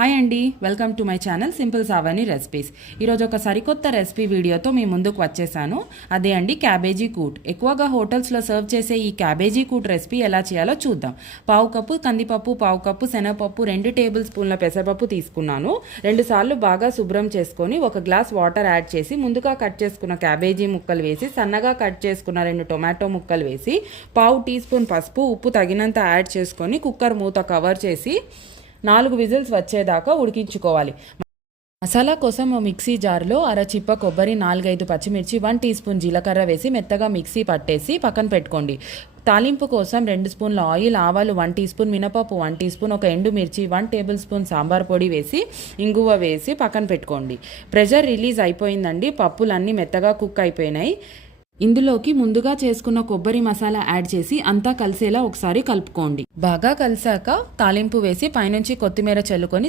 Hi అండి, welcome to my channel simple Savani recipes. ఈరోజు ఒక సరికొత్త రెసిపీ వీడియోతో మీ ముందుకు వచ్చేసాను. అదే అండి క్యాబేజీ కూట్. ఎక్కువగా హోటల్స్లో సర్వ్ చేసే ఈ క్యాబేజీ కూట్ రెసిపీ ఎలా చేయాలో చూద్దాం. పావు కప్పు కందిపప్పు, పావు కప్పు శనగపప్పు, 2 టేబుల్ స్పూన్ల పెసరపప్పు తీసుకున్నాను. 2 సార్లు బాగా శుభ్రం చేసుకొని 1 గ్లాస్ వాటర్ యాడ్ చేసి ముందుగా కట్ చేసుకున్న క్యాబేజీ ముక్కలు వేసి సన్నగా కట్ చేసుకున్న 2 టొమాటో ముక్కలు వేసి పావు టీ స్పూన్ పసుపు, ఉప్పు తగినంత యాడ్ చేసుకొని కుక్కర్ మూత కవర్ చేసి 4 విజిల్స్ వచ్చేదాకా ఉడికించుకోవాలి. మసాలా కోసం మిక్సీ జార్లో అరచిప్ప కొబ్బరి, 4-5 పచ్చిమిర్చి, 1 టీ స్పూన్ జీలకర్ర వేసి మెత్తగా మిక్సీ పట్టేసి పక్కన పెట్టుకోండి. తాలింపు కోసం 2 స్పూన్ల ఆయిల్, ఆవాలు, 1 టీ స్పూన్ మినపప్పు, 1 టీ స్పూన్ ఒక ఎండుమిర్చి, 1 టేబుల్ స్పూన్ సాంబార్ పొడి వేసి ఇంగువ వేసి పక్కన పెట్టుకోండి. ప్రెషర్ రిలీజ్ అయిపోయిందండి. పప్పులన్నీ మెత్తగా కుక్ అయిపోయినాయి. ఇందులోకి ముందుగా చేసుకున్న కొబ్బరి మసాలా యాడ్ చేసి అంతా కలిసేలా ఒకసారి కలుపుకోండి. బాగా కలిసాక తాలింపు వేసి పైనుంచి కొత్తిమీర చల్లుకొని